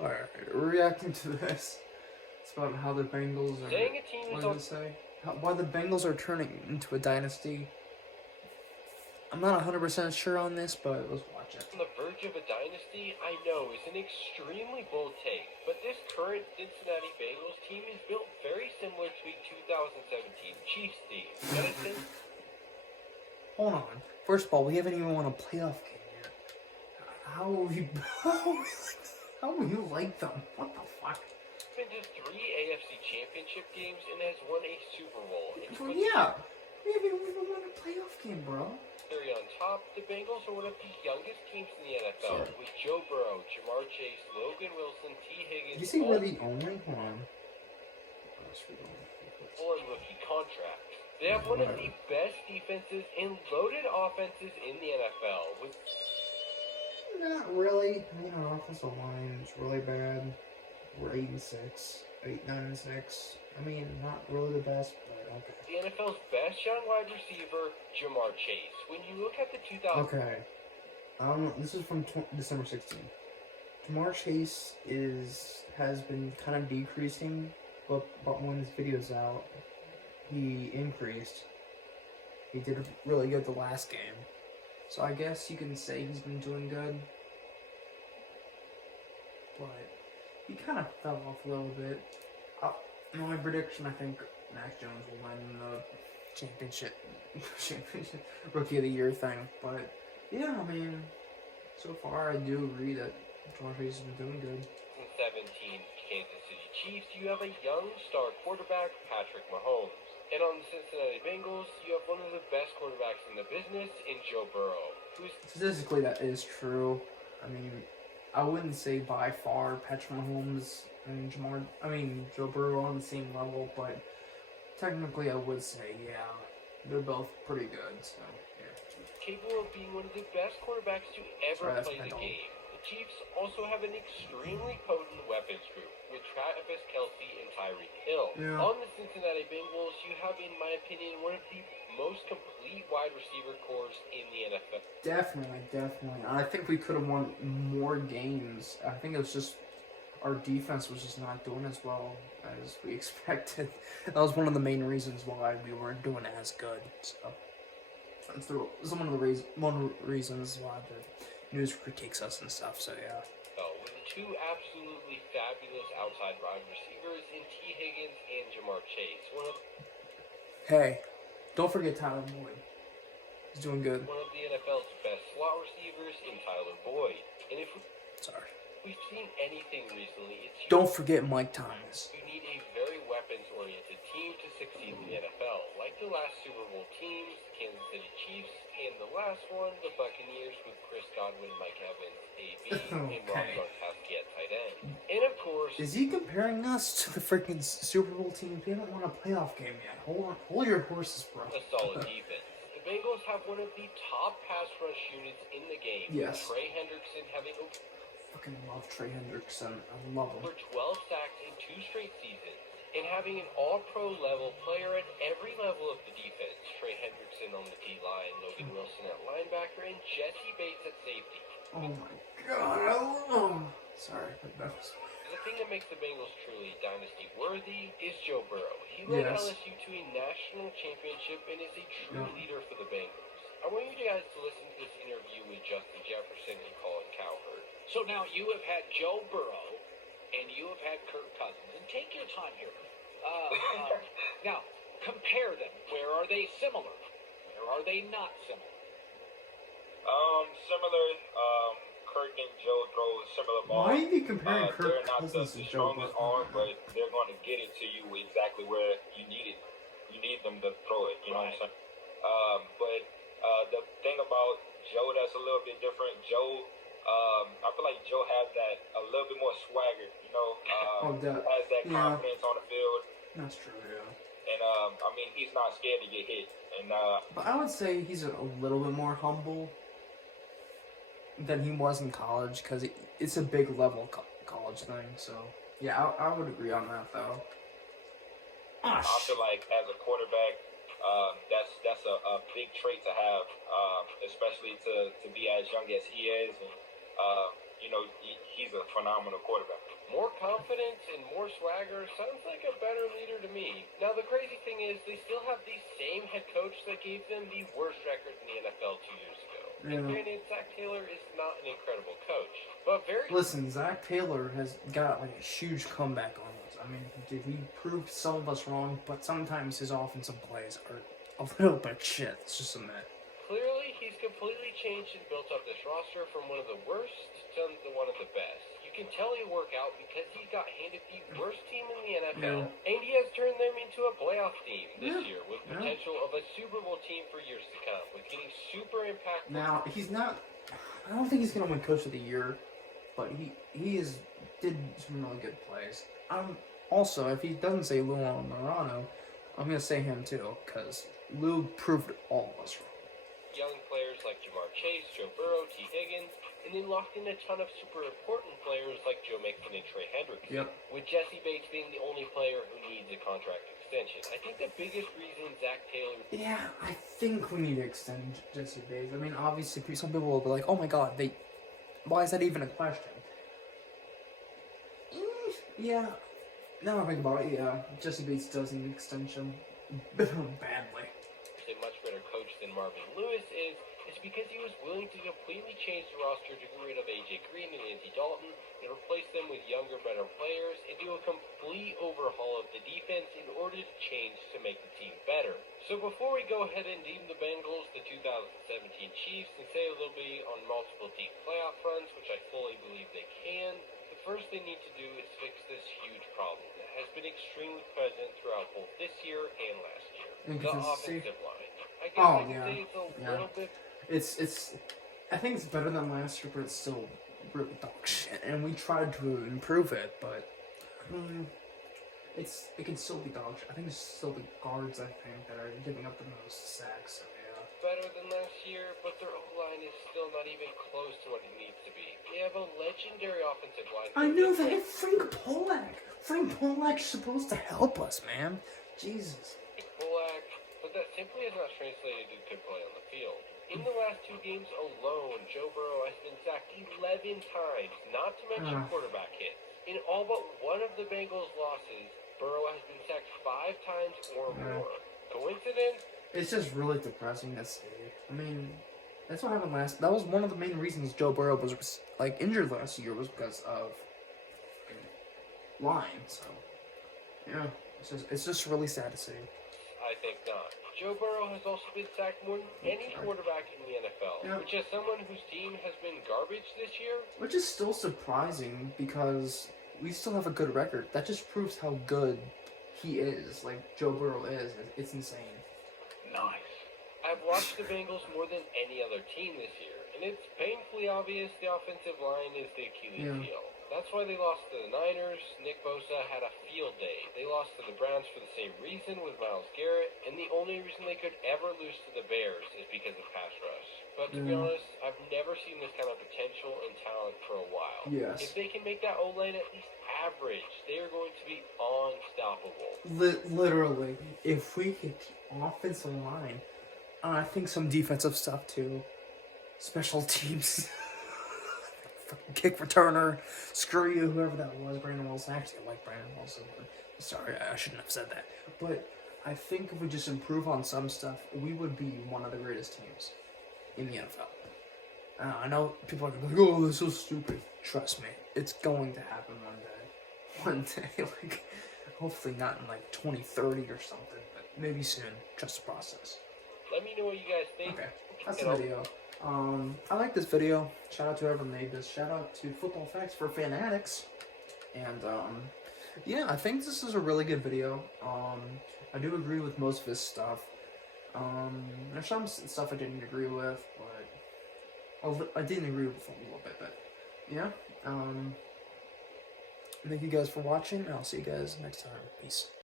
Alright, reacting to this. It's about how the Bengals are. What does it say? Why the Bengals are turning into a dynasty. I'm not 100% sure on this, but let's watch it. On the verge of a dynasty, I know, is an extremely bold take, but this current Cincinnati Bengals team is built very similar to a 2017 Chiefs team. Hold on. First of all, we haven't even won a playoff game yet. How will you like them? What the fuck? Been to 3 AFC championship games and has won a Super Bowl. Well, yeah, we haven't even won a playoff game, bro. On top, the Bengals are one of the youngest teams in the NFL, with Joe Burrow, Jamar Chase, Logan Wilson, T. Higgins. You see, we're the only one. On rookie contracts. They have one of the best defenses and loaded offenses in the NFL. Not really. I mean, our offensive line is really bad. We're 8-6, 8-9-6. I mean, not really the best, but okay. The NFL's best young wide receiver, Jamar Chase. When you look at the 2000. Okay. This is from December 16th. Jamar Chase has been kind of decreasing, but when this video's out, he increased. He did really good the last game. So I guess you can say he's been doing good. But he kind of fell off a little bit. My prediction, I think Mac Jones will win the championship Rookie of the Year thing. But yeah, I mean, so far I do agree that Jamar Chase has been doing good. 17 Kansas City Chiefs, you have a young star quarterback, Patrick Mahomes. And on the Cincinnati Bengals, you have one of the best quarterbacks in the business in Joe Burrow. Statistically, that is true. I mean, I wouldn't say by far Patrick Mahomes and Joe Burrow on the same level, but technically I would say, yeah, they're both pretty good, so, yeah. Capable of being one of the best quarterbacks to ever play the game. The Chiefs also have an extremely potent weapons group with Travis Kelce and Tyreek Hill. Yeah. On the Cincinnati Bengals, you have, in my opinion, one of the most complete wide receiver corps in the NFL. Definitely. I think we could have won more games. I think it was just our defense was just not doing as well as we expected. That was one of the main reasons why we weren't doing as good. So that's one of the reasons why the news critiques us and stuff. So yeah. With the two absolutely fabulous outside wide receivers in T. Higgins and Jamar Chase. Hey, don't forget Tyler Boyd. He's doing good. One of the NFL's best slot receivers in Tyler Boyd. And if we've seen anything recently, it's don't forget Mike Thomas. You need a very weapons-oriented team to succeed in the NFL, like the last Super Bowl teams, the Kansas City Chiefs, and the last one, the Buccaneers, with Chris Godwin, Mike Evans, AB, and Rob Gronkowski at tight end. And of course, is he comparing us to the freaking Super Bowl team? We haven't won a playoff game yet. Hold your horses, bro. A solid defense. The Bengals have one of the top pass rush units in the game. Yes. Trey Hendrickson having fucking love Trey Hendrickson. I love him. For 12 sacks in 2 straight seasons, and having an all-pro level player at every level of the defense. Trey Hendrickson on the D-line, Logan Wilson at linebacker, and Jesse Bates at safety. Oh my god, sorry, but that was... The thing that makes the Bengals truly dynasty-worthy is Joe Burrow. He led LSU to a national championship and is a true leader for the Bengals. I want you guys to listen to this interview with Justin Jefferson and Colin Cowherd. So now you have had Joe Burrow and you have had Kirk Cousins. And take your time here. Now, compare them. Where are they similar? Where are they not similar? Similar. Kirk and Joe throw similar balls. Why are you comparing Kirk Cousins to Joe? They're not the strongest arm, but they're going to get it to you exactly where you need it. You need them to throw it. You know what I'm saying? But the thing about Joe that's a little bit different, Joe, I feel like Joe has that a little bit more swagger, you know, has that confidence on the field. That's true, yeah. And I mean, he's not scared to get hit. And but I would say he's a little bit more humble than he was in college, because it's a big level college thing. So yeah, I would agree on that though. I feel like as a quarterback, that's a big trait to have, especially to be as young as he is. And he's a phenomenal quarterback. More confidence and more swagger sounds like a better leader to me. Now, the crazy thing is, they still have the same head coach that gave them the worst record in the NFL 2 years ago. And granted, Zach Taylor is not an incredible coach, but Listen, Zach Taylor has got like a huge comeback on us. I mean, dude, he proved some of us wrong, but sometimes his offensive plays are a little bit shit. Let's just admit. Clearly, he's completely changed and built up this roster from one of the worst to one of the best. You can tell he worked out because he got handed the worst team in the NFL, and he has turned them into a playoff team this year with potential of a Super Bowl team for years to come, with getting super impactful. Now, he's not. I don't think he's gonna win Coach of the Year, but he did some really good plays. Also, if he doesn't say Lou Morano, I'm gonna say him too, because Lou proved all of us wrong. Young players like Jamar Chase, Joe Burrow, T. Higgins, and then locked in a ton of super important players like Joe Mixon and Trey Hendrickson, with Jesse Bates being the only player who needs a contract extension. I think the biggest reason Zach Taylor... Yeah, I think we need to extend Jesse Bates. I mean, obviously, some people will be like, oh my god, why is that even a question? Yeah, now I think about it, yeah, Jesse Bates does need an extension badly. A much better coach than Marvin Lewis is because he was willing to completely change the roster to get rid of A.J. Green and Andy Dalton and replace them with younger, better players and do a complete overhaul of the defense in order to change to make the team better. So before we go ahead and deem the Bengals the 2017 Chiefs and say they'll be on multiple deep playoff runs, which I fully believe they can, the first they need to do is fix this huge problem that has been extremely present throughout both this year and last year. The offensive line. I guess I could say it's a little bit... I think it's better than last year, but it's still really dog shit. And we tried to improve it, but it can still be dog shit. I think it's still the guards, I think, that are giving up the most sacks. So yeah. Better than last year, but their O-line is still not even close to what it needs to be. They have a legendary offensive line. I know they have Frank Polak. Frank Polak's supposed to help us, man. Jesus. Polak, but that simply has not translated to good play on the field. In the last 2 games alone, Joe Burrow has been sacked 11 times, not to mention quarterback hits. In all but one of the Bengals' losses, Burrow has been sacked 5 times or more. Coincidence? It's just really depressing to see. I mean, that's what happened that was one of the main reasons Joe Burrow was, like, injured last year, was because of line, so, yeah, it's just really sad to see. I think not. Joe Burrow has also been sacked more than any quarterback in the NFL, which as someone whose team has been garbage this year... Which is still surprising, because we still have a good record. That just proves how good he is, like Joe Burrow is. It's insane. Nice. I've watched the Bengals more than any other team this year, and it's painfully obvious the offensive line is the Achilles heel. That's why they lost to the Niners. Nick Bosa had a field day. They lost to the Browns for the same reason with Myles Garrett, and the only reason they could ever lose to the Bears is because of pass rush. But to be honest, I've never seen this kind of potential and talent for a while. Yes. If they can make that O-line at least average, they are going to be unstoppable. Literally, if we get the offensive line, I think some defensive stuff too, special teams. Kick returner, screw you, whoever that was, Brandon Wilson. Actually, I like Brandon Wilson. Sorry, I shouldn't have said that. But I think if we just improve on some stuff, we would be one of the greatest teams in the NFL. I know people are going to be like, oh, this is so stupid. Trust me, it's going to happen one day. One day, like, hopefully not in like 2030 or something, but maybe soon. Trust the process. Let me know what you guys think. Okay, that's the video. I like this video. Shout out to whoever made this. Shout out to Football Facts for Fanatics. And, yeah, I think this is a really good video. I do agree with most of his stuff. There's some stuff I didn't agree with, but I didn't agree with a little bit, but, yeah. Thank you guys for watching, and I'll see you guys next time. Peace.